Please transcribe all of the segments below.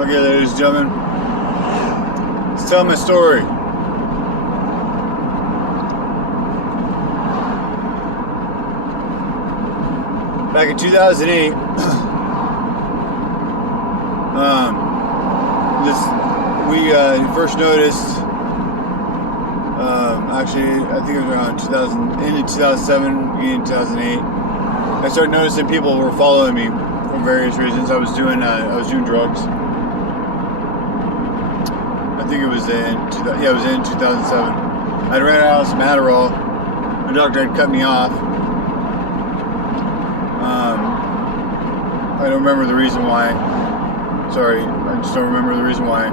Okay, ladies and gentlemen, let's tell my story. Back in 2008, we first noticed. Actually, I think it was around 2007, beginning 2008. I started noticing people were following me for various reasons. I was doing drugs. I think it was in 2007. I ran out of some Adderall. My doctor had cut me off. I don't remember the reason why. Sorry, I just don't remember the reason why.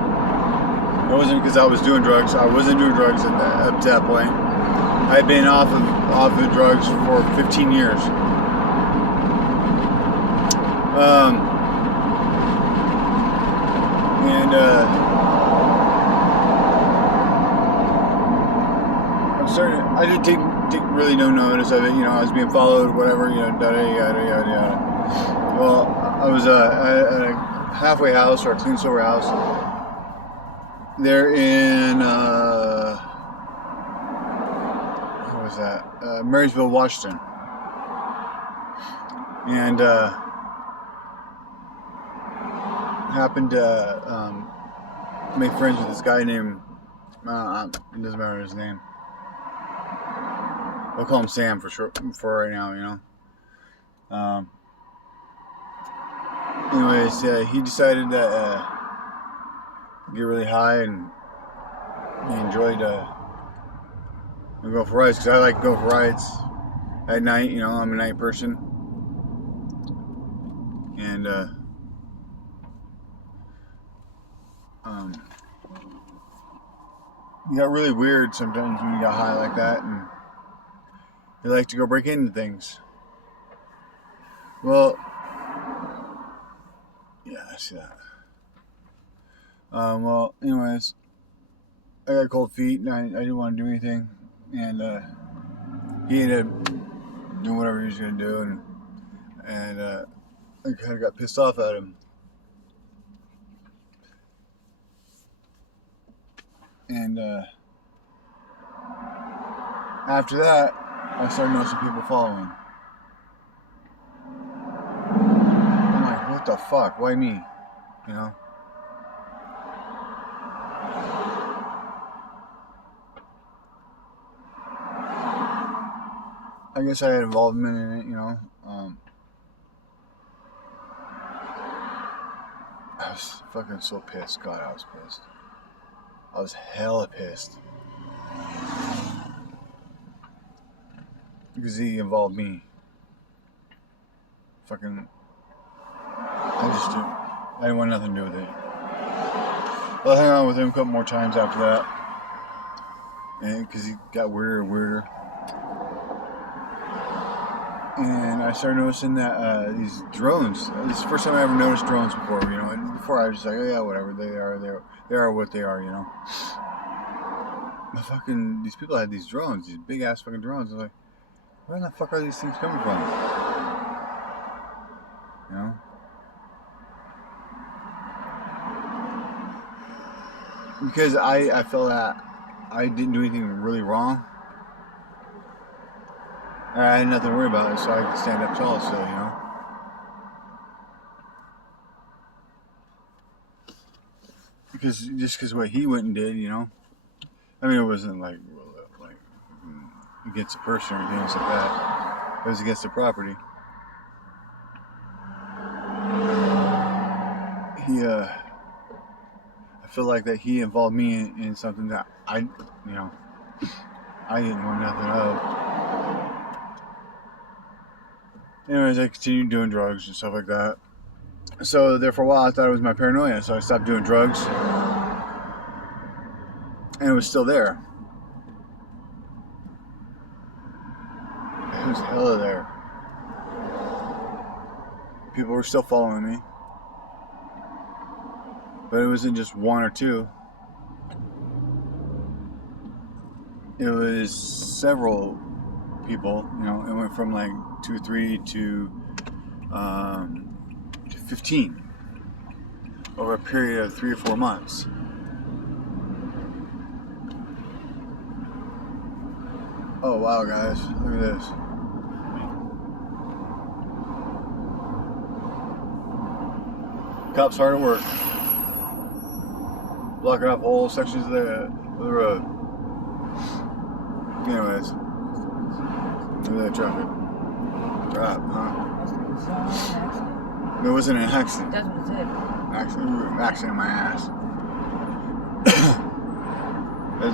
It wasn't because I was doing drugs. I wasn't doing drugs up to that point. I had been off of drugs for 15 years. I didn't take really no notice of it. You know, I was being followed, whatever. You know, yada yada yada yada. Well, I was at a halfway house or a clean sober house. They're in what was that? Marysville, Washington, and happened to make friends with this guy named it doesn't matter his name. I'll call him Sam for short for right now. You know. Anyways, he decided to get really high, and he enjoyed go for rides, because I like to go for rides at night. You know, I'm a night person, and you got really weird sometimes when you got high like that, and you like to go break into things. Well, yeah, I see that. Well, anyways, I got cold feet, and I didn't want to do anything, and he ended up doing whatever he was going to do, and I kind of got pissed off at him. And after that, I started noticing people following. I'm like, what the fuck? Why me? You know? I guess I had involvement in it, you know. I was fucking so pissed. God, I was pissed. I was hella pissed. Because he involved me. Fucking... I didn't want nothing to do with it. I'll hang on with him a couple more times after that. And because he got weirder and weirder. And I started noticing that these drones. This is the first time I ever noticed drones before, you know. And before I was just like, oh yeah, whatever. They are what they are, you know. But fucking, these people had these drones, these big ass fucking drones. I was like, where the fuck are these things coming from? You know. Because I felt that I didn't do anything really wrong. I had nothing to worry about, so I could stand up tall still, you know. Because what he went and did, you know. I mean, it wasn't like against a person or anything else like that. It was against the property. I feel like that he involved me in something that I didn't want nothing of. Anyways, I continued doing drugs and stuff like that. So there for a while, I thought it was my paranoia, so I stopped doing drugs. And it was still there. It was hella there. People were still following me. But it wasn't just one or two. It was several people, you know. It went from like 2 or 3 to 15. over a period of 3 or 4 months. Oh wow, guys, look at this. Cops hard at work, blocking off whole sections of the road. Anyways, look at that traffic. Crap, huh? It wasn't an accident. That's what it said. Accident in my ass.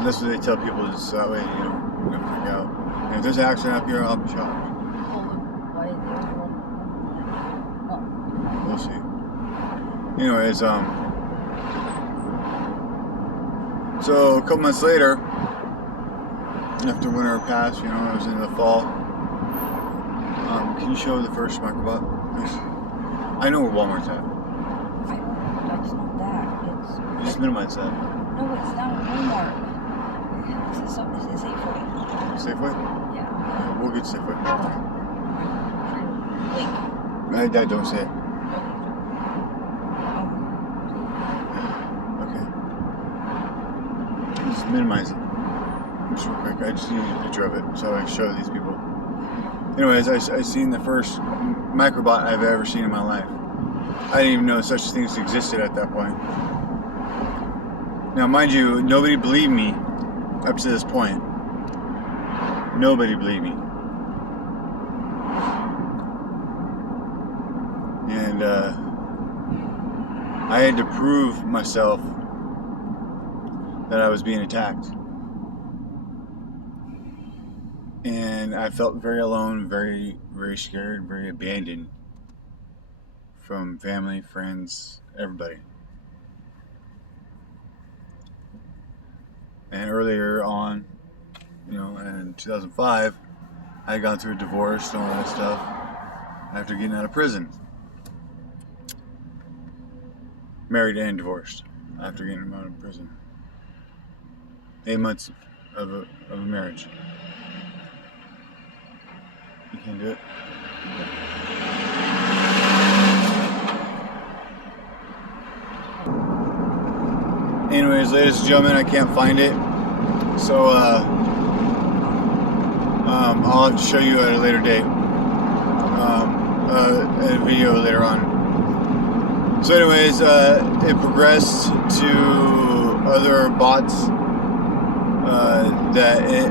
That's what they tell people, just that way, you know, you don't freak out. And if there's an accident up here, I'll be shocked. We'll see. Anyways, so a couple months later, after winter passed, you know, it was in the fall. Can you show the first Microbot? I know where Walmart's at. That's not that. It's Just minimize that. no, it's not a Walmart. It's a Safeway. Safeway? Yeah. We'll get Safeway. Link. I don't say it. Okay. Just minimize it. Just real quick. I just need a picture of it so I can show these people. Anyways, I seen the first Microbot I've ever seen in my life. I didn't even know such things existed at that point. Now, mind you, nobody believed me up to this point. Nobody believed me. And I had to prove myself that I was being attacked. And I felt very alone, very, very scared, very abandoned from family, friends, everybody. And earlier on, you know, in 2005, I had gone through a divorce and all that stuff after getting out of prison. Married and divorced after getting out of prison. 8 months of a marriage. You can't do it. Anyways, ladies and gentlemen, I can't find it. So, I'll have to show you at a later date. A video later on. So anyways, it progressed to other bots that it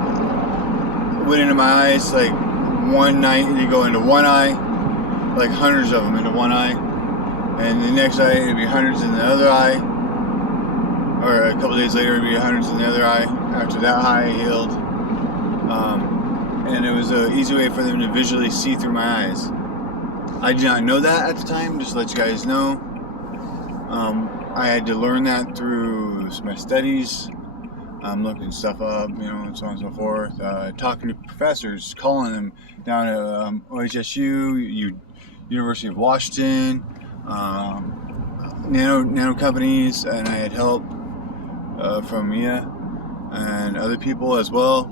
went into my eyes. Like one night they go into one eye, like hundreds of them into one eye, and the next eye it'd be hundreds in the other eye, or a couple days later it'd be hundreds in the other eye after that eye healed. And it was an easy way for them to visually see through my eyes. I did not know that at the time, just to let you guys know. I had to learn that through my studies, looking stuff up, you know, and so on and so forth. Talking to professors, calling them down at OHSU, University of Washington, nano companies, and I had help from Mia and other people as well.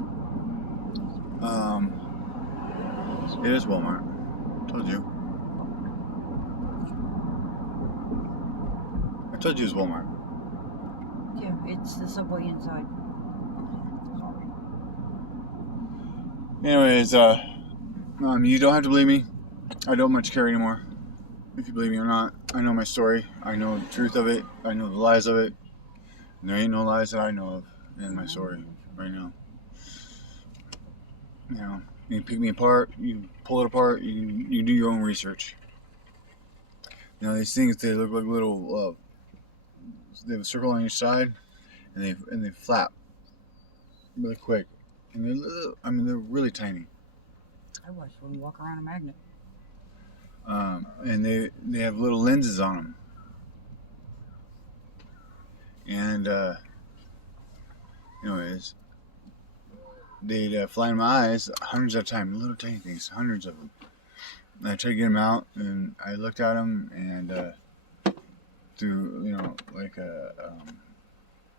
It is Walmart. Told you. I told you it was Walmart. Yeah, it's the Subway inside. Sorry. Anyways, you don't have to believe me. I don't much care anymore. If you believe me or not, I know my story. I know the truth of it. I know the lies of it. And there ain't no lies that I know of in my story right now. You know, you pick me apart, you pull it apart, you do your own research. You know, these things, they look like little, they have a circle on each side, and they flap really quick. And they're little, they're really tiny. I watched one walk around a magnet. And they have little lenses on them. And, anyways, they'd fly in my eyes hundreds of times, little tiny things, hundreds of them. And I tried to get them out, and I looked at them, and through, you know, like a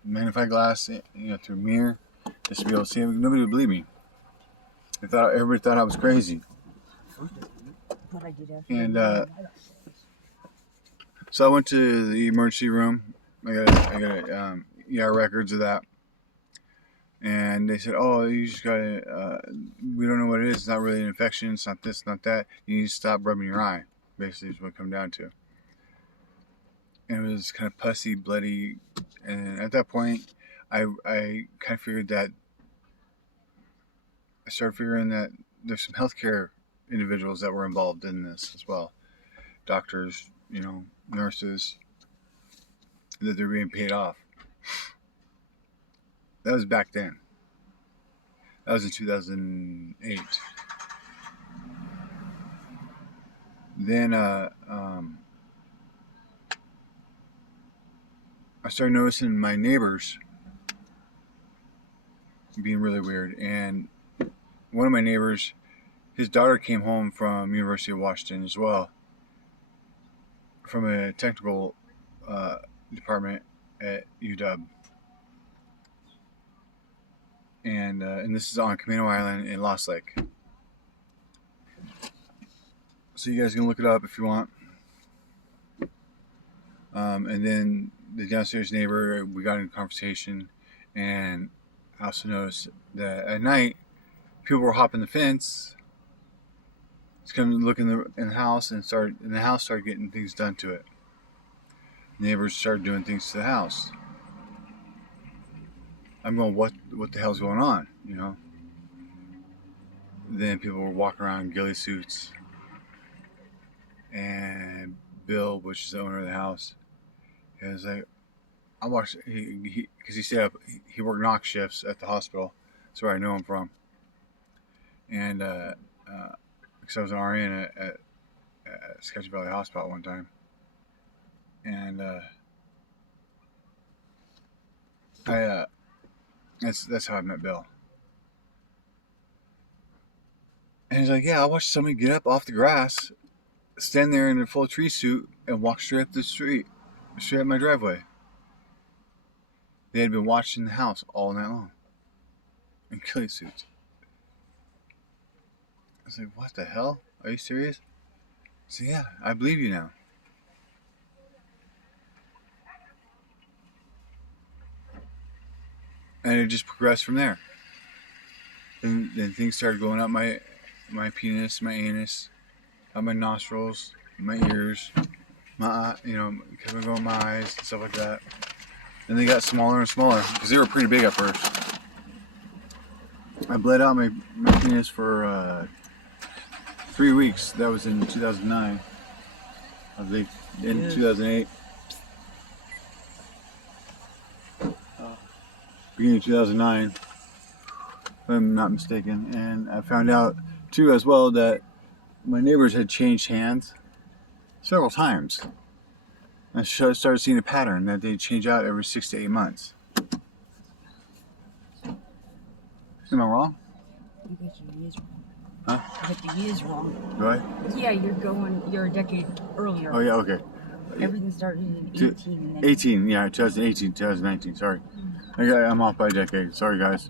magnifying glass, you know, through a mirror, just to be able to see them. Nobody would believe me. Everybody thought I was crazy. But I did have And So I went to the emergency room. I got ER records of that, and they said, "Oh, you just got we don't know what it is. It's not really an infection. It's not this, not that. You need to stop rubbing your eye." Basically, is what it come down to. And it was kind of pussy, bloody, and at that point, I kind of figured that I started figuring that there's some healthcare individuals that were involved in this as well, doctors, nurses, that they're being paid off. That was back then. That was in 2008. Then I started noticing my neighbors being really weird. And one of my neighbors, his daughter came home from University of Washington as well, from a technical department at UW. And this is on Camino Island in Lost Lake. So you guys can look it up if you want. And then the downstairs neighbor, we got in a conversation, and I also noticed that at night, people were hopping the fence, just coming to look in the house, and the house started getting things done to it. Neighbors started doing things to the house. I'm going, what the hell's going on? Then people were walking around in ghillie suits, and Bill, which is the owner of the house, he was like, I watched, because he stayed up, he worked knock shifts at the hospital. That's where I know him from. And because I was an RN at Sketchy Valley Hospital one time. And that's how I met Bill. And he's like, yeah, I watched somebody get up off the grass, stand there in a full tree suit, and walk straight up the street, straight up my driveway. They had been watching the house all night long in ghillie suits. I was like, what the hell? Are you serious? I said, yeah, I believe you now. And it just progressed from there. Then things started going up my penis, my anus, up my nostrils, my ears, my kept going in my eyes and stuff like that. And they got smaller and smaller because they were pretty big at first. I bled out my penis for 3 weeks. That was in 2009. I believe in 2008. Beginning of 2009, if I'm not mistaken. And I found out too as well that my neighbors had changed hands several times. I started seeing a pattern that they change out every 6 to 8 months. Am I wrong? You got your years wrong. Huh? You got your years wrong. Do I? Yeah, you're a decade earlier. Oh yeah, okay. Everything started in 18 and then 18, yeah, 2018, 2019, sorry. I'm off by a decade. Sorry, guys.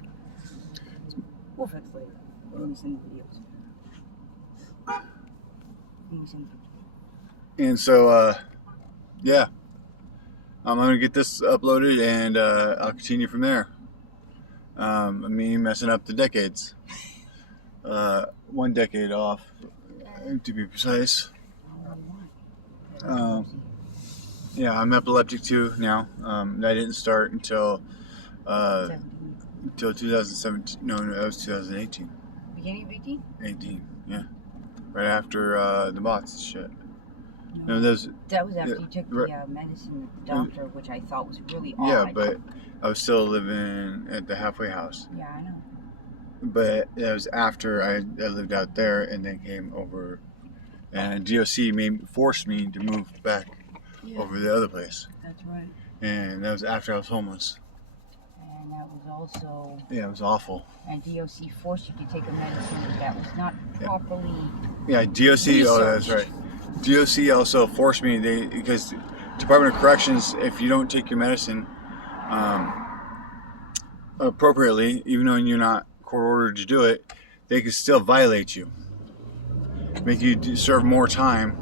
We'll fix it later when we send the videos. And so, yeah. I'm going to get this uploaded, and I'll continue from there. Me messing up the decades. 1 decade off, to be precise. Yeah, I'm epileptic too now. That didn't start until 2017. No, that was 2018. Beginning of 18? 18, yeah. Right after the bots and shit. No, that was after you took the medicine at the doctor, which I thought was really odd. Yeah, but I was still living at the halfway house. Yeah, I know. But that was after I lived out there and then came over. And DOC forced me to move back over the other place. That's right. And that was after I was homeless. And that was also... Yeah, it was awful. And DOC forced you to take a medicine that was not properly... Yeah, DOC, oh, that's right. DOC also forced me, because Department of Corrections, if you don't take your medicine appropriately, even though you're not court ordered to do it, they can still violate you. Make you serve more time.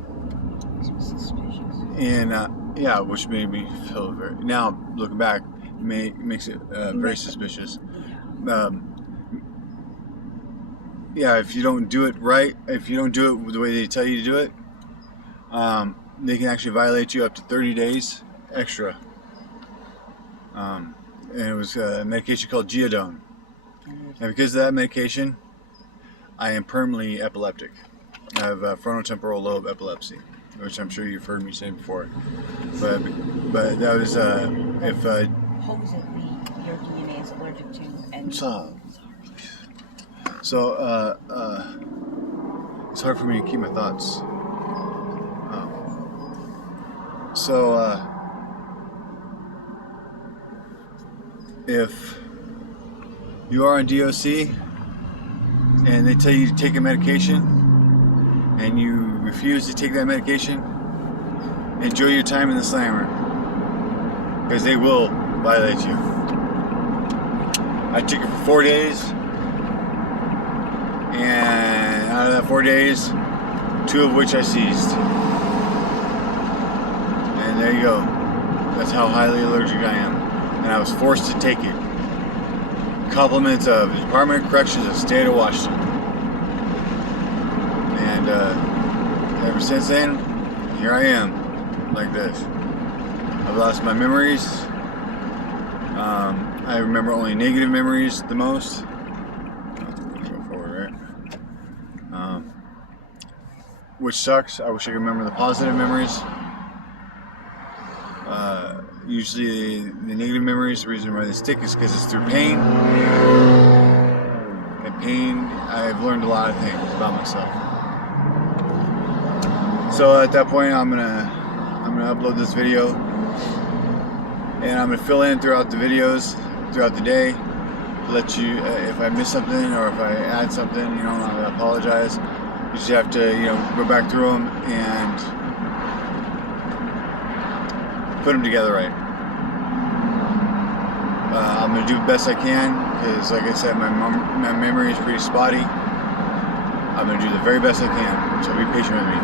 Suspicious. And yeah, which made me feel very. Now looking back, makes it very suspicious. Yeah. Yeah, if you don't do it right, if you don't do it the way they tell you to do it, they can actually violate you up to 30 days extra. And it was a medication called Geodone. And because of that medication, I am permanently epileptic. I have frontotemporal lobe epilepsy, which I'm sure you've heard me say before. But that was if Supposedly your DNA is allergic to and so it's hard for me to keep my thoughts. If you are on DOC and they tell you to take a medication and you refuse to take that medication, enjoy your time in the slammer, because they will violate you. I took it for 4 days, and out of that 4 days, 2 of which I seized. And there you go. That's how highly allergic I am. And I was forced to take it. Compliments of the Department of Corrections of the State of Washington. And ever since then, here I am, like this. I've lost my memories. I remember only negative memories the most. Go forward, right? Which sucks. I wish I could remember the positive memories. Usually the negative memories, the reason why they stick is because it's through pain. And pain, I've learned a lot of things about myself. So at that point, I'm gonna upload this video, and I'm gonna fill in throughout the videos, throughout the day, let you, if I miss something or if I add something, you know, I apologize. You just have to, you know, go back through them and put them together right. I'm going to do the best I can, because like I said, my memory is pretty spotty. I'm going to do the very best I can, so be patient with me.